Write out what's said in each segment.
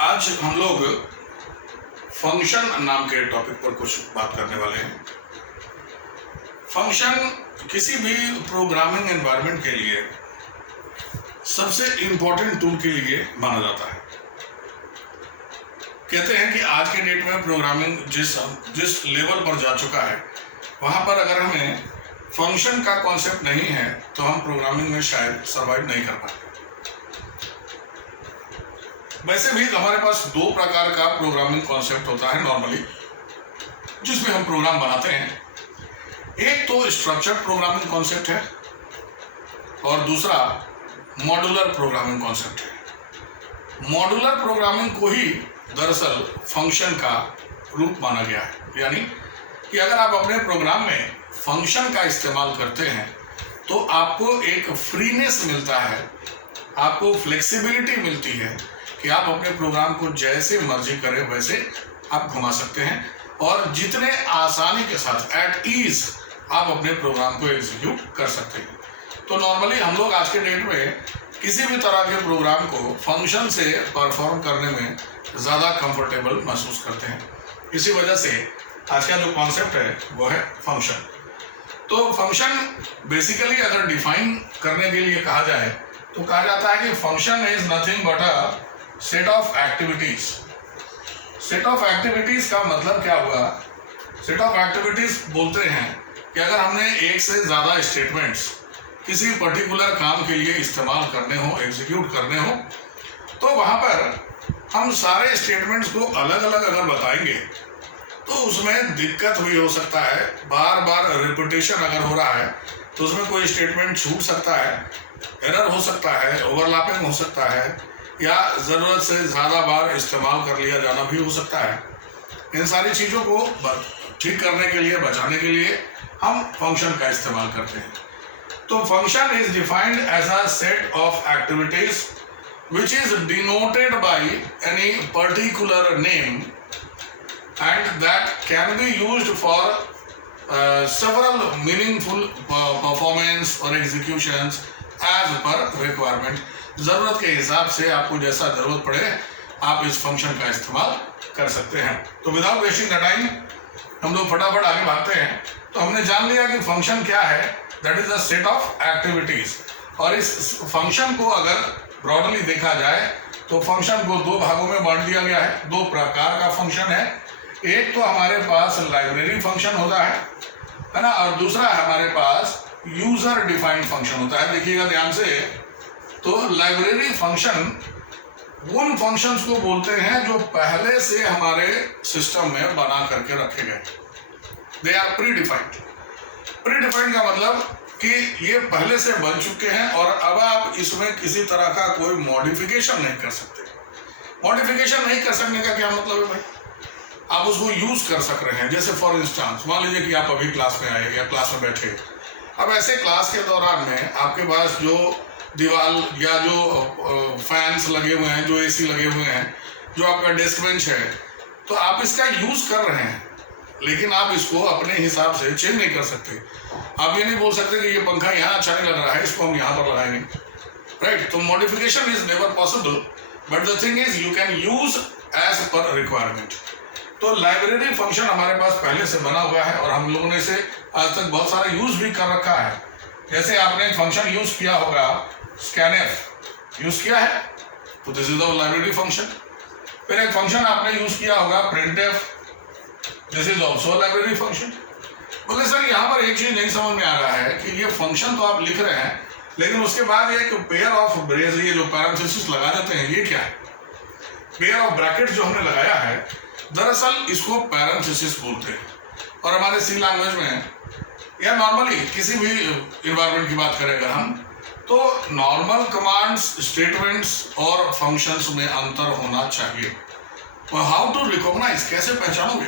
आज हम लोग फंक्शन नाम के टॉपिक पर कुछ बात करने वाले हैं। फंक्शन किसी भी प्रोग्रामिंग एनवायरनमेंट के लिए सबसे इंपॉर्टेंट टूल के लिए माना जाता है। कहते हैं कि आज के डेट में प्रोग्रामिंग जिस लेवल पर जा चुका है, वहाँ पर अगर हमें फंक्शन का कॉन्सेप्ट नहीं है तो हम प्रोग्रामिंग में शायद सर्वाइव नहीं कर पाते। वैसे भी हमारे पास दो प्रकार का प्रोग्रामिंग कॉन्सेप्ट होता है नॉर्मली, जिसमें हम प्रोग्राम बनाते हैं। एक तो स्ट्रक्चर्ड प्रोग्रामिंग कॉन्सेप्ट है और दूसरा मॉड्यूलर प्रोग्रामिंग कॉन्सेप्ट है। मॉड्यूलर प्रोग्रामिंग को ही दरअसल फंक्शन का रूप माना गया है, यानी कि अगर आप अपने प्रोग्राम में फंक्शन का इस्तेमाल करते हैं तो आपको एक फ्रीनेस मिलता है, आपको फ्लेक्सिबिलिटी मिलती है कि आप अपने प्रोग्राम को जैसे मर्जी करें वैसे आप घुमा सकते हैं और जितने आसानी के साथ एट ईज आप अपने प्रोग्राम को एग्जीक्यूट कर सकते हैं। तो नॉर्मली हम लोग आज के डेट में किसी भी तरह के प्रोग्राम को फंक्शन से परफॉर्म करने में ज़्यादा कंफर्टेबल महसूस करते हैं। इसी वजह से आज का जो कॉन्सेप्ट है वो है फंक्शन। तो फंक्शन बेसिकली अगर डिफाइन करने के लिए कहा जाए तो कहा जाता है कि function is nothing but a set of activities. Set of activities का मतलब क्या हुआ? सेट ऑफ एक्टिविटीज बोलते हैं कि अगर हमने एक से ज़्यादा स्टेटमेंट्स किसी पर्टिकुलर काम के लिए इस्तेमाल करने हो, एग्जीक्यूट करने हो, तो वहाँ पर हम सारे स्टेटमेंट्स को अलग अलग अगर बताएंगे तो उसमें दिक्कत भी हो सकता है। बार बार रिपीटेशन अगर हो रहा है तो उसमें कोई स्टेटमेंट छूट सकता है, एरर हो सकता है, ओवरलैपिंग हो सकता है, या ज़रूरत से ज़्यादा बार इस्तेमाल कर लिया जाना भी हो सकता है। इन सारी चीज़ों को ठीक करने के लिए, बचाने के लिए हम फंक्शन का इस्तेमाल करते हैं। तो function is defined as a set of activities which is denoted by any particular name and that can be used for several meaningful performance or executions as per requirement। ज़रूरत के हिसाब से आपको जैसा ज़रूरत पड़े आप इस फंक्शन का इस्तेमाल कर सकते हैं। तो विदाउट वेस्टिंग द टाइम हम लोग फटाफट आगे भागते हैं। तो हमने जान लिया कि फंक्शन क्या है, that is a set of activities. और इस फंक्शन को अगर ब्रॉडली देखा जाए तो फंक्शन को दो भागों में बांट दिया गया है। दो प्रकार का फंक्शन है। एक तो हमारे पास लाइब्रेरी फंक्शन होता है ना, और दूसरा हमारे पास यूजर डिफाइंड फंक्शन होता है। देखिएगा ध्यान से, तो लाइब्रेरी फंक्शन उन फंक्शंस को बोलते हैं जो पहले से हमारे सिस्टम में बना करके रखे गए। They are predefined. Predefined का मतलब कि ये पहले से बन चुके हैं और अब आप इसमें किसी तरह का कोई मॉडिफिकेशन नहीं कर सकते। मॉडिफिकेशन नहीं कर सकने का क्या मतलब है भाई? आप उसको यूज कर सक रहे हैं। जैसे फॉर इंस्टांस मान लीजिए कि आप अभी क्लास में आए या क्लास में बैठे, अब ऐसे क्लास के दौरान में आपके पास जो दीवार या जो फैंस लगे हुए हैं, जो एसी लगे हुए हैं, जो आपका डेस्क बेंच है, तो आप इसका यूज कर रहे हैं, लेकिन आप इसको अपने हिसाब से चेंज नहीं कर सकते। आप ये नहीं बोल सकते कि ये पंखा यहाँ अच्छा नहीं लग रहा है, इसको हम यहाँ पर लगाएंगे, राइट? तो modification is never possible, but the thing is you can use as per requirement. तो लाइब्रेरी फंक्शन हमारे पास पहले से बना हुआ है और हम लोगों ने इसे आज तक बहुत सारा यूज भी कर रखा है। जैसे आपने एक फंक्शन यूज किया होगा, स्कैनफ यूज किया है, तो this is the library function. फिर एक फंक्शन आपने यूज किया होगा printf, this is also library function. बोले सर यहाँ पर एक चीज नहीं समझ में आ रहा है कि ये फंक्शन तो आप लिख रहे हैं, लेकिन उसके बाद एक पेयर ऑफ ब्रेस, ये जो पैरेंथेसिस लगा देते हैं, ये क्या है? पेयर ऑफ ब्रैकेट जो हमने लगाया है, दरअसल इसको पैरेंथेसिस बोलते हैं। और हमारे सी लैंग्वेज में या नॉर्मली किसी भी इन्वायरमेंट की बात करें अगर हम, तो नॉर्मल कमांड्स, स्टेटमेंट्स और फंक्शंस में अंतर होना चाहिए। तो हाउ टू रिकॉग्नाइज, कैसे पहचानोगे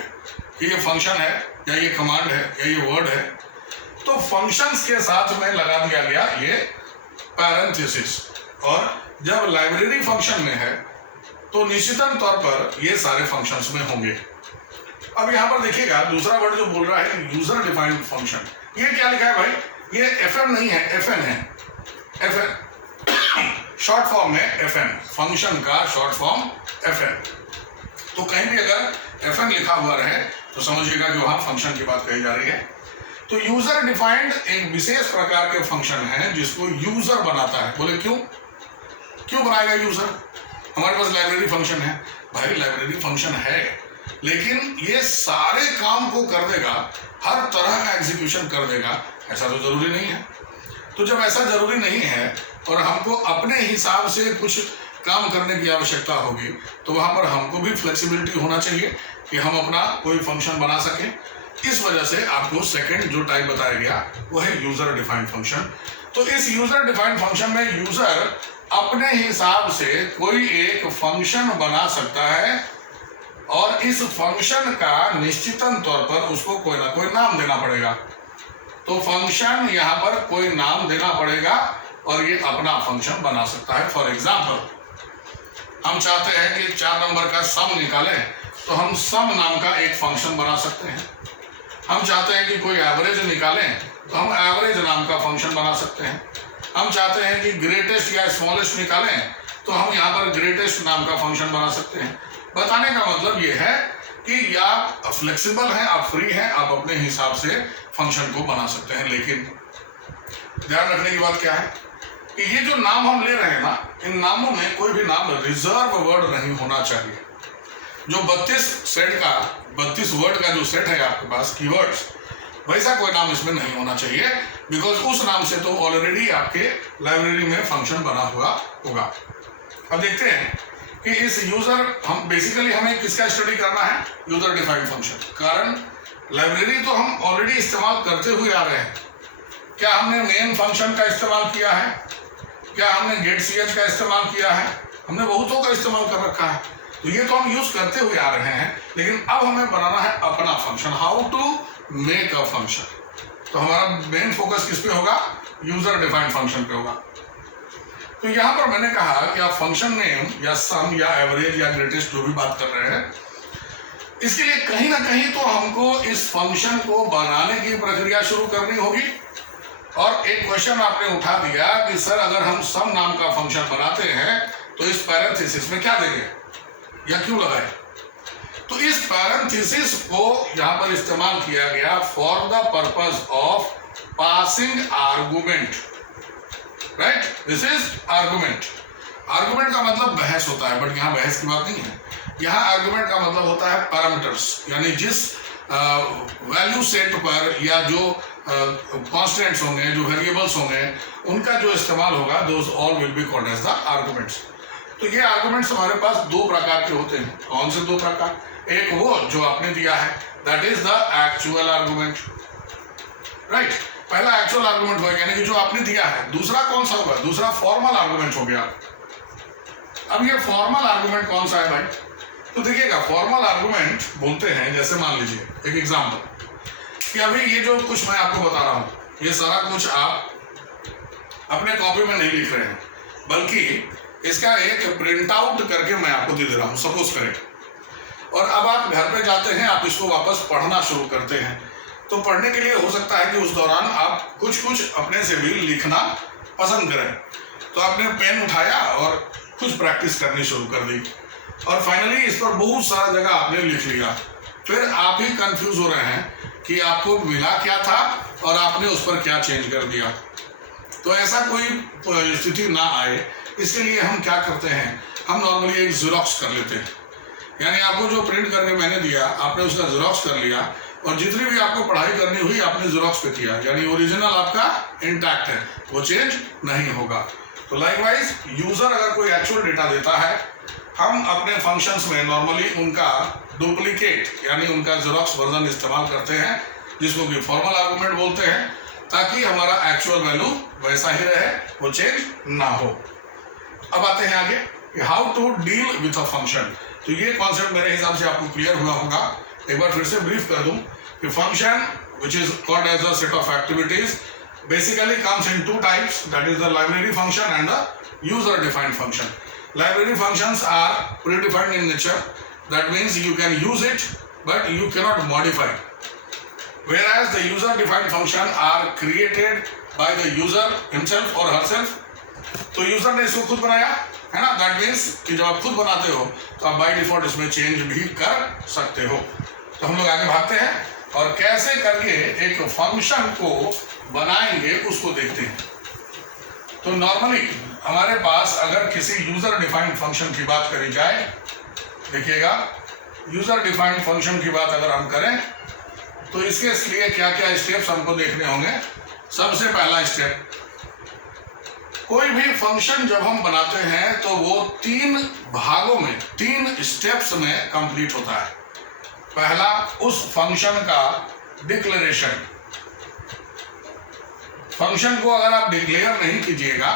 कि ये फंक्शन है या ये कमांड है या ये वर्ड है? तो फंक्शंस के साथ में लगा दिया गया ये पैरेंथेसिस। और जब लाइब्रेरी फंक्शन में है तो निश्चितन तौर पर ये सारे फंक्शंस में होंगे। अब यहाँ पर देखिएगा दूसरा वर्ड जो बोल रहा है यूजर डिफाइंड फंक्शन। ये क्या लिखा है भाई? ये एफएम नहीं है, एफएन है। एफएन शॉर्ट फॉर्म में FN, फंक्शन का शॉर्ट फॉर्म FN। तो कहीं भी अगर FN लिखा हुआ रहे तो समझिएगा कि वहां फंक्शन की बात कही जा रही है। तो यूजर डिफाइंड एक विशेष प्रकार के फंक्शन है जिसको यूजर बनाता है। बोले क्यों? क्यों बनाएगा यूजर? हमारे पास लाइब्रेरी फंक्शन है। भाई लाइब्रेरी फंक्शन है, लेकिन ये सारे काम को कर देगा, हर तरह का एग्जीक्यूशन कर देगा, ऐसा तो जरूरी नहीं है। तो जब ऐसा जरूरी नहीं है और हमको अपने हिसाब से कुछ काम करने की आवश्यकता होगी, तो वहां पर हमको भी फ्लेक्सिबिलिटी होना चाहिए कि हम अपना कोई फंक्शन बना सकें। इस वजह से आपको सेकंड जो टाइप बताया गया वो है यूजर डिफाइंड फंक्शन। तो इस यूजर डिफाइंड फंक्शन में यूजर अपने हिसाब से कोई एक फंक्शन बना सकता है और इस फंक्शन का निश्चितन तौर पर उसको कोई ना कोई नाम देना पड़ेगा। तो फंक्शन यहाँ पर कोई नाम देना पड़ेगा और ये अपना फंक्शन बना सकता है। फॉर एग्जाम्पल, हम चाहते हैं कि 4 नंबर का सम निकालें, तो हम सम नाम का एक फंक्शन बना सकते हैं। हम चाहते हैं कि कोई एवरेज निकालें, तो हम एवरेज नाम का फंक्शन बना सकते हैं। हम चाहते हैं कि ग्रेटेस्ट या स्मॉलेस्ट निकालें, तो हम यहाँ पर ग्रेटेस्ट नाम का फंक्शन बना सकते हैं। बताने का मतलब ये है कि आप फ्लेक्सिबल हैं, आप फ्री हैं, आप अपने हिसाब से फंक्शन को बना सकते हैं। लेकिन ध्यान रखने की बात क्या है कि ये जो नाम हम ले रहे हैं ना, इन नामों में कोई भी नाम रिजर्व वर्ड नहीं होना चाहिए। जो 32 वर्ड का जो सेट है आपके पास कीवर्ड्स, वैसा कोई नाम इसमें नहीं होना चाहिए, बिकॉज उस नाम से तो ऑलरेडी आपके लाइब्रेरी में फंक्शन बना हुआ होगा। अब देखते हैं कि इस यूजर, हम बेसिकली हमें किसका स्टडी करना है? User defined function. कारण लाइब्रेरी तो हम ऑलरेडी इस्तेमाल करते हुए आ रहे हैं। क्या हमने मेन फंक्शन का इस्तेमाल किया है? क्या हमने गेट ch का इस्तेमाल किया है? हमने बहुतों का इस्तेमाल कर रखा है। तो ये तो हम यूज करते हुए आ रहे हैं, लेकिन अब हमें बनाना है अपना function. How to make a function. तो हमारा मेन फोकस किस पे होगा? यूजर डिफाइंड फंक्शन पे होगा। तो यहां पर मैंने कहा कि आप फंक्शन नेम या सम या एवरेज या ग्रेटेस्ट जो भी बात कर रहे हैं, इसके लिए कहीं ना कहीं तो हमको इस फंक्शन को बनाने की प्रक्रिया शुरू करनी होगी। और एक क्वेश्चन आपने उठा दिया कि सर अगर हम सम नाम का फंक्शन बनाते हैं तो इस पैरेंथेसिस में क्या देंगे या क्यों लगाए? तो इस पैरेंथेसिस को यहां पर इस्तेमाल किया गया for the purpose of passing argument. Right, this is argument. Argument का मतलब बहस होता है, बट यहाँ बहस की बात नहीं है। यहाँ आर्गुमेंट का मतलब होता है पैरामीटर्स, यानी जिस वैल्यू सेट पर या जो कॉन्स्टेंट्स होंगे, जो वेरिएबल्स होंगे, उनका जो इस्तेमाल होगा, those all will be called as the arguments. तो ये आर्गुमेंट्स हमारे पास 2 प्रकार के होते हैं। कौन से 2 प्रकार? एक वो जो आपने दिया है, that is the actual argument. Right, पहला एक्चुअल आर्गुमेंट हो गया, यानी कि जो आपने दिया है। दूसरा कौन सा होगा? दूसरा फॉर्मल आर्गुमेंट हो गया। अब ये फॉर्मल आर्गुमेंट कौन सा है भाई? तो देखिएगा, फॉर्मल आर्गुमेंट बोलते हैं, जैसे मान लीजिए एक एग्जाम्पल कि अभी ये जो कुछ मैं आपको बता रहा हूँ, ये सारा कुछ आप अपने कॉपी में नहीं लिख रहे हैं, बल्कि इसका एक प्रिंट आउट करके मैं आपको दे दे रहा हूँ, सपोज करें। और अब आप घर पे जाते हैं, आप इसको वापस पढ़ना शुरू करते हैं। तो पढ़ने के लिए हो सकता है कि उस दौरान आप कुछ अपने से भी लिखना पसंद करें। तो आपने पेन उठाया और कुछ प्रैक्टिस करनी शुरू कर दी, और फाइनली इस पर बहुत सारा जगह आपने लिख लिया। फिर आप ही कंफ्यूज हो रहे हैं कि आपको मिला क्या था और आपने उस पर क्या चेंज कर दिया। तो ऐसा कोई स्थिति ना आए, इसके लिए हम क्या करते हैं, हम नॉर्मली एक ज़ेरॉक्स कर लेते हैं। यानी आपको जो प्रिंट करके मैंने दिया, आपने उसका ज़ेरॉक्स कर लिया, और जितनी भी आपको पढ़ाई करनी हुई आपने ज़ेरॉक्स पे किया, यानी ओरिजिनल आपका इंटैक्ट है, वो चेंज नहीं होगा। तो लाइकवाइज यूज़र अगर कोई एक्चुअल डेटा देता है, हम अपने फंक्शंस में नॉर्मली उनका डुप्लीकेट यानी उनका ज़ेरॉक्स वर्जन इस्तेमाल करते हैं, जिसको कि फॉर्मल आर्गुमेंट बोलते हैं, ताकि हमारा एक्चुअल वैल्यू वैसा ही रहे, वो चेंज ना हो। अब आते हैं आगे कि how to deal with a function. तो ये कॉन्सेप्ट मेरे हिसाब से आपको क्लियर हुआ होगा। एक बार फिर से ब्रीफ कर दूं कि function which is called as a set of activities basically comes in 2 types, that is the library function and the user defined function. Library functions are predefined in nature. That means you can use it, but you cannot modify. Whereas the user-defined function are created by the user himself or herself, तो user ने इसको खुद बनाया है ना, that means कि जब आप खुद बनाते हो तो आप बाय डिफॉल्ट इसमें चेंज भी कर सकते हो। तो हम लोग आगे भागते हैं और कैसे करके एक फंक्शन को बनाएंगे उसको देखते हैं। तो नॉर्मली हमारे पास अगर किसी यूजर डिफाइंड फंक्शन की बात करी जाए, देखिएगा यूजर डिफाइंड फंक्शन की बात अगर हम करें तो इसके लिए क्या क्या स्टेप्स हमको देखने होंगे। सबसे पहला स्टेप, कोई भी फंक्शन जब हम बनाते हैं तो वो 3 भागों में 3 स्टेप्स में कंप्लीट होता है। पहला, उस फंक्शन का डिक्लेरेशन। फंक्शन को अगर आप डिक्लेयर नहीं कीजिएगा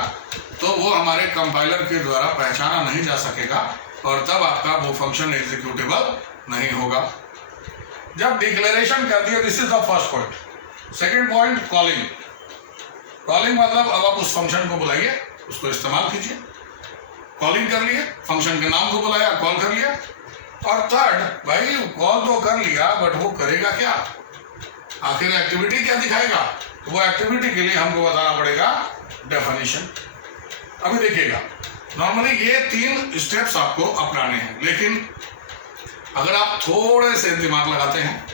तो वो हमारे कंपाइलर के द्वारा पहचाना नहीं जा सकेगा और तब आपका वो फंक्शन एग्जीक्यूटेबल नहीं होगा। जब डिक्लेरेशन कर दिया, this is the first point. Second point, calling. Calling मतलब अब आप उस फंक्शन को बुलाइए, उसको इस्तेमाल कीजिए। कॉलिंग कर लिए, फंक्शन के नाम को बुलाया, कॉल कर लिया। और थर्ड, भाई कॉल तो कर लिया बट वो करेगा क्या, आखिर एक्टिविटी क्या दिखाएगा, तो वो एक्टिविटी के लिए हमको बताना पड़ेगा डेफिनेशन। अभी देखिएगा, नॉर्मली ये 3 स्टेप्स आपको अपनाने हैं, लेकिन अगर आप थोड़े से दिमाग लगाते हैं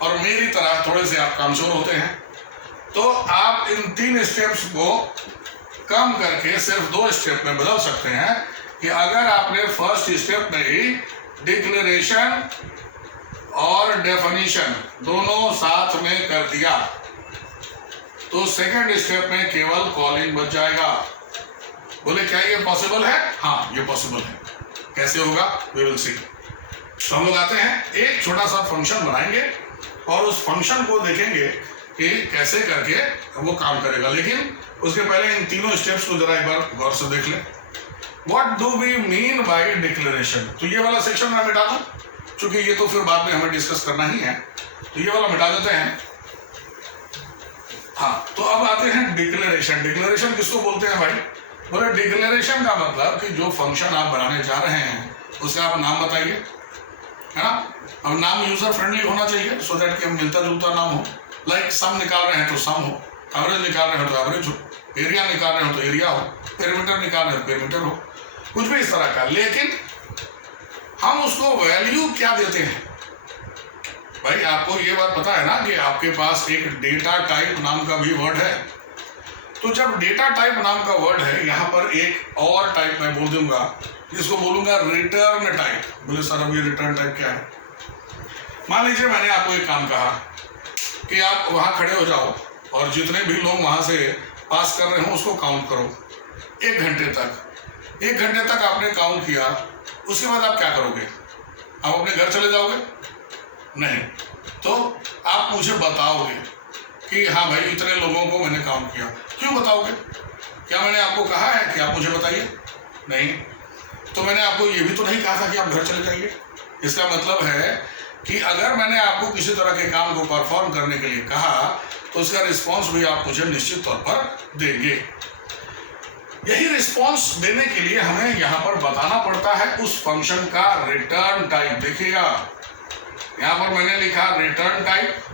और मेरी तरह थोड़े से आप कमजोर होते हैं तो आप इन 3 स्टेप्स को कम करके सिर्फ 2 स्टेप में बदल सकते हैं। कि अगर आपने फर्स्ट स्टेप में ही डिक्लेरेशन और डेफिनेशन दोनों साथ में कर दिया तो सेकंड स्टेप में केवल कॉलिंग बच जाएगा। बोले क्या ये पॉसिबल है? हाँ, ये पॉसिबल है। कैसे होगा, वी विल सी। तो हम लोग आते हैं, एक छोटा सा फंक्शन बनाएंगे और उस फंक्शन को देखेंगे कि कैसे करके वो काम करेगा। लेकिन उसके पहले इन तीनों स्टेप्स को जरा एक बार गौर से देख लें। What do we mean by declaration? तो ये वाला सेक्शन मैं मिटा दूं, क्योंकि ये तो फिर बाद में हमें डिस्कस करना ही है, तो ये वाला मिटा देते हैं। हाँ, तो अब आते हैं डिक्लेरेशन। डिक्लेरेशन किसको बोलते हैं भाई? बोले डिक्लेरेशन का मतलब कि जो फंक्शन आप बनाने जा रहे हैं उसका आप नाम बताइए, है ना। अब नाम यूजर फ्रेंडली होना चाहिए सो दैट कि हम मिलता जुलता नाम हो। लाइक सम निकाल रहे हैं तो सम हो, एवरेज निकाल रहे हो तो एवरेज हो, एरिया निकाल रहे हो तो एरिया हो, पेरीमीटर निकाल रहे हो तो पेरीमीटर हो, कुछ भी इस तरह का। लेकिन हम उसको वैल्यू क्या देते हैं? भाई आपको ये बात पता है ना कि आपके पास एक डेटा टाइप नाम का भी वर्ड है। तो जब डेटा टाइप नाम का वर्ड है, यहाँ पर एक और टाइप मैं बोल दूंगा जिसको बोलूंगा रिटर्न टाइप। बोले सर अब ये रिटर्न टाइप क्या है? मान लीजिए मैंने आपको एक काम कहा कि आप वहाँ खड़े हो जाओ और जितने भी लोग वहाँ से पास कर रहे हो उसको काउंट करो 1 घंटे तक। 1 घंटे तक आपने काउंट किया, उसके बाद आप क्या करोगे? आप अपने घर चले जाओगे? नहीं। तो आप मुझे बताओगे कि हाँ भाई इतने लोगों को मैंने काउंट किया। क्यों बताओगे? क्या मैंने आपको कहा है कि आप मुझे बताइए? नहीं। तो मैंने आपको ये भी तो नहीं कहा था कि आप घर चले जाइए। इसका मतलब है कि अगर मैंने आपको किसी तरह के काम को परफॉर्म करने के लिए कहा तो उसका रिस्पॉन्स भी आप मुझे निश्चित तौर पर देंगे। यही रिस्पॉन्स देने के लिए हमें यहाँ पर बताना पड़ता है उस फंक्शन का रिटर्न टाइप। देखिएगा यहाँ पर मैंने लिखा रिटर्न टाइप।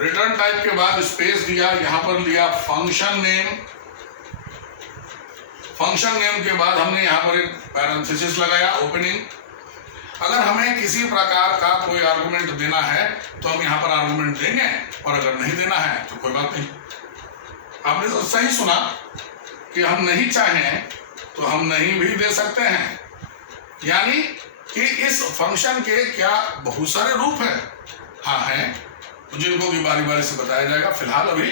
रिटर्न टाइप के बाद स्पेस दिया, यहाँ पर लिया फंक्शन नेम। फंक्शन नेम के बाद हमने यहाँ पर एक पैरेंथेसिस लगाया, ओपनिंग। अगर हमें किसी प्रकार का कोई आर्गुमेंट देना है तो हम यहाँ पर आर्गुमेंट देंगे, और अगर नहीं देना है तो कोई बात नहीं। आपने तो सही सुना कि हम नहीं चाहें तो हम नहीं भी दे सकते हैं। यानी कि इस फंक्शन के क्या बहुत सारे रूप हैं? हाँ हैं, जिनको भी बारी बारी से बताया जाएगा। फिलहाल अभी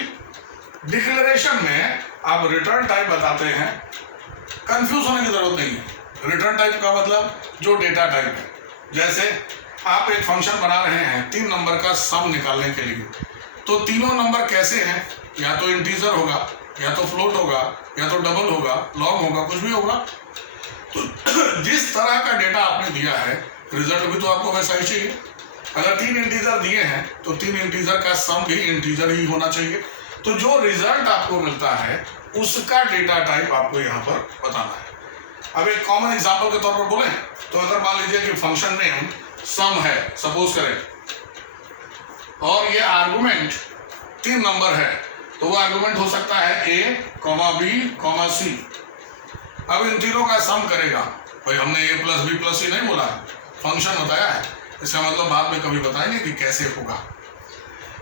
डिक्लेरेशन में आप रिटर्न टाइप बताते हैं, कंफ्यूज होने की जरूरत नहीं है। रिटर्न टाइप का मतलब जो डेटा टाइप है। जैसे आप एक फंक्शन बना रहे हैं 3 नंबर का सम निकालने के लिए, तो तीनों नंबर कैसे हैं? या तो इंटीजर होगा, या तो फ्लोट होगा, या तो डबल होगा, लॉन्ग होगा, कुछ भी होगा। तो जिस तरह का डेटा आपने दिया है रिजल्ट भी तो आपको वैसा ही चाहिए। अगर 3 इंटीजर दिए हैं तो 3 इंटीजर का सम भी इंटीजर ही होना चाहिए। तो जो रिजल्ट आपको मिलता है उसका डेटा टाइप आपको यहाँ पर बताना है। अब एक कॉमन एग्जांपल के तौर पर बोले तो अगर मान लीजिए कि फंक्शन नेम सम है, सपोज करें, और ये आर्गुमेंट 3 नंबर है, तो वो आर्गुमेंट हो सकता है ए कॉमा बी कॉमा सी। अब इन तीनों का सम करेगा। भाई हमने ए प्लस बी प्लस सी नहीं बोला है, फंक्शन बताया है, इसका मतलब बाद में कभी बताएंगे कि कैसे होगा।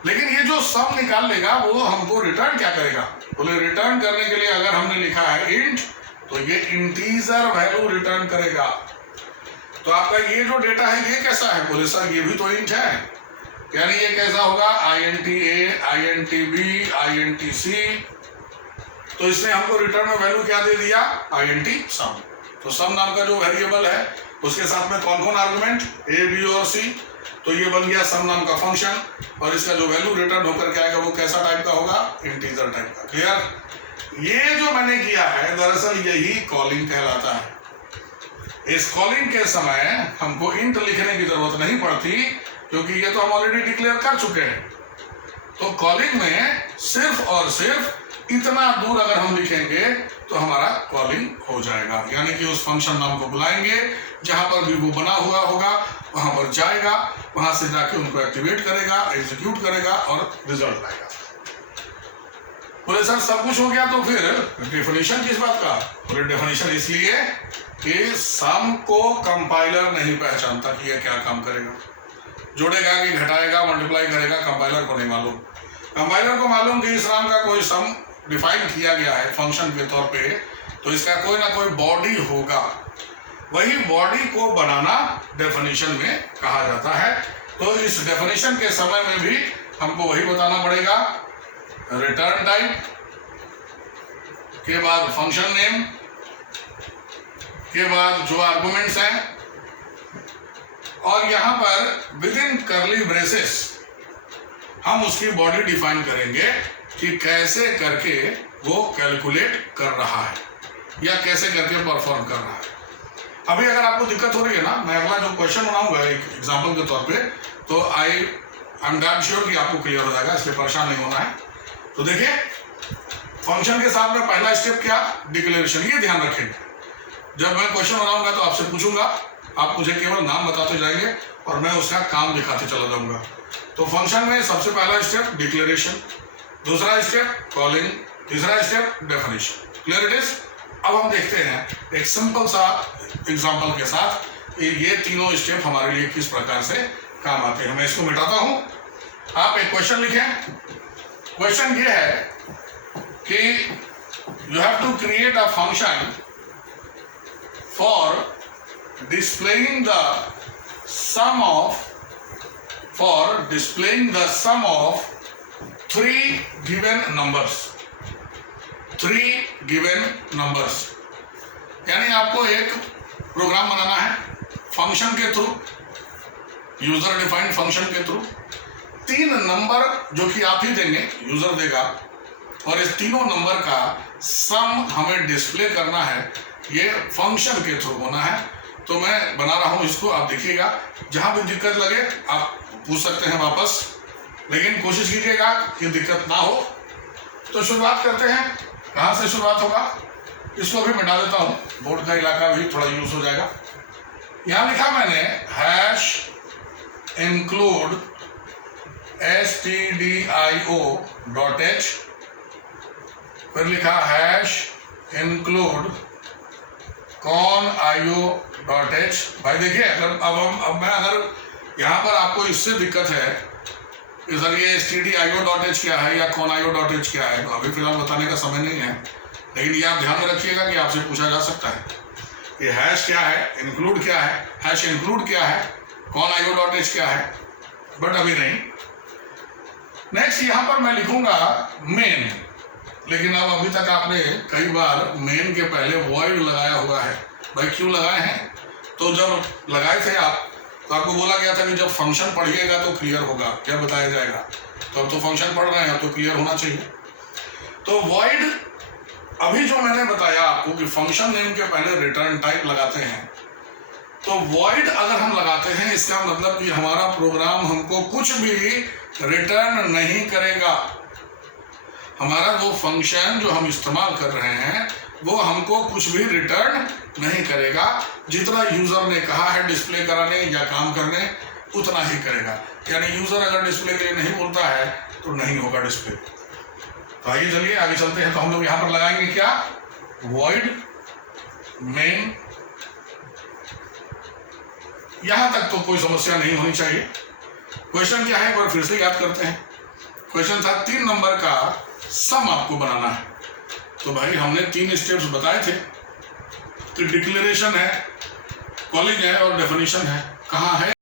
लेकिन ये जो सम निकाल लेगा वो हमको रिटर्न क्या करेगा? बोले रिटर्न करने के लिए अगर हमने लिखा है इंट, तो ये इंटीजर वैल्यू रिटर्न करेगा। तो आपका ये जो डेटा है ये कैसा है? बोले सर ये भी तो इंट है, यानी ये कैसा होगा? INT A, INT B, INT C। तो इसने हमको रिटर्न में वैल्यू क्या दे दिया? INT सम। तो सम नाम का जो वेरिएबल है उसके साथ में कौन कौन आर्गुमेंट? A, B और C। तो ये बन गया सम नाम का फंक्शन, और इसका जो वैल्यू रिटर्न होकर के आएगा वो कैसा टाइप का होगा? इंटीजर टाइप का। क्लियर? ये जो मैंने किया है दरअसल यही कॉलिंग कहलाता है। इस कॉलिंग के समय हमको इंट लिखने की जरूरत नहीं पड़ती, क्योंकि ये तो हम ऑलरेडी डिक्लेयर कर चुके हैं। तो कॉलिंग में सिर्फ और सिर्फ इतना दूर अगर हम लिखेंगे तो हमारा कॉलिंग हो जाएगा, यानी कि उस फंक्शन नाम को बुलाएंगे, जहां पर भी वो बना हुआ होगा वहां पर जाएगा, वहां से जाके उनको एक्टिवेट करेगा, एग्जीक्यूट करेगा और रिजल्ट आएगा। बोले सर सब कुछ हो गया, तो फिर डेफिनेशन किस बात का? बोले डेफिनेशन इसलिए कि सम को कंपाइलर नहीं पहचानता कि यह क्या काम करेगा, जोड़ेगा कि घटाएगा, मल्टीप्लाई करेगा, कंपाइलर को नहीं मालूम। कंपाइलर को मालूम कि इस नाम का कोई सम डिफाइन किया गया है फंक्शन के तौर पे, तो इसका कोई ना कोई बॉडी होगा, वही बॉडी को बनाना डेफिनेशन में कहा जाता है। तो इस डेफिनेशन के समय में भी हमको वही बताना पड़ेगा, रिटर्न टाइप के बाद फंक्शन नेम के बाद जो आर्गुमेंट्स हैं, और यहां पर विद इन कर्ली ब्रेसेस हम उसकी बॉडी डिफाइन करेंगे कि कैसे करके वो कैलकुलेट कर रहा है या कैसे करके परफॉर्म कर रहा है। अभी अगर आपको दिक्कत हो रही है ना, मैं अगला जो क्वेश्चन बनाऊंगा एक एग्जांपल के तौर पे, तो आई एम डैम श्योर कि आपको क्लियर हो जाएगा, इसलिए परेशान नहीं होना है। तो देखिए फंक्शन के साथ में पहला स्टेप क्या? डिक्लेरेशन। ये ध्यान रखेंगे, जब मैं क्वेश्चन बनाऊंगा तो आपसे पूछूंगा, आप मुझे केवल नाम बताते जाएंगे और मैं उसका काम दिखाते चला जाऊंगा। तो फंक्शन में सबसे पहला स्टेप डिक्लेरेशन, दूसरा स्टेप कॉलिंग, तीसरा step definition. Clear it is? अब हम देखते हैं एक सिंपल सा एग्जांपल के साथ ये तीनों स्टेप हमारे लिए किस प्रकार से काम आते हैं। मैं इसको मिटाता हूं, आप एक क्वेश्चन लिखें। क्वेश्चन ये है कि you have to create a function for displaying the sum of three given numbers, यानी आपको एक प्रोग्राम बनाना है फंक्शन के थ्रू, यूजर डिफाइंड फंक्शन के थ्रू। 3 नंबर जो कि आप ही देंगे, यूजर देगा, और इस तीनों नंबर का सम हमें डिस्प्ले करना है, ये फंक्शन के थ्रू होना है। तो मैं बना रहा हूं इसको, आप देखिएगा, जहां भी दिक्कत लगे आप पूछ सकते हैं वापस, लेकिन कोशिश कीजिएगा कि दिक्कत ना हो। तो शुरुआत करते हैं, कहां से शुरुआत होगा? इसको भी मिटा देता हूं, बोर्ड का इलाका भी थोड़ा यूज हो जाएगा। यहां लिखा मैंने हैश इंक्लूड stdio.h, फिर लिखा हैश इंक्लूड conio.h। भाई देखिए, अब मैं अगर यहाँ पर आपको इससे दिक्कत है इधर ये stdio.h क्या है या conio.h क्या है, तो अभी फिलहाल बताने का समय नहीं है, लेकिन ये आप ध्यान में रखिएगा कि आपसे पूछा जा सकता है ये हैश क्या है, इंक्लूड क्या है, हैश इंक्लूड क्या है, conio.h क्या है, बट अभी नहीं। नेक्स्ट यहाँ पर मैं लिखूंगा मेन, लेकिन अब अभी तक आपने कई बार मेन के पहले वॉइड लगाया हुआ है। भाई क्यों लगाए हैं? तो जब लगाए थे आप, तो आपको बोला गया था कि जब फंक्शन पढ़िएगा तो क्लियर होगा, क्या बताया जाएगा। तो अब तो फंक्शन पढ़ रहे हैं तो क्लियर होना चाहिए। तो वॉइड, अभी जो मैंने बताया आपको कि फंक्शन नेम के पहले रिटर्न टाइप लगाते हैं, तो वॉइड अगर हम लगाते हैं इसका मतलब कि हमारा प्रोग्राम हमको कुछ भी रिटर्न नहीं करेगा। हमारा वो फंक्शन जो हम इस्तेमाल कर रहे हैं वो हमको कुछ भी रिटर्न नहीं करेगा, जितना यूजर ने कहा है डिस्प्ले कराने या काम करने उतना ही करेगा। यानी यूजर अगर डिस्प्ले के लिए नहीं बोलता है तो नहीं होगा डिस्प्ले। तो आइए चलिए आगे चलते हैं। तो हम लोग यहां पर लगाएंगे क्या, वॉइड मेन। यहां तक तो कोई समस्या नहीं होनी चाहिए। क्वेश्चन क्या है एक बार फिर से याद करते हैं। क्वेश्चन था 3 नंबर का सम आपको बनाना है। तो भाई हमने 3 स्टेप्स बताए थे। तो डिक्लेरेशन है, कॉलिंग है और डेफिनेशन है। कहाँ है?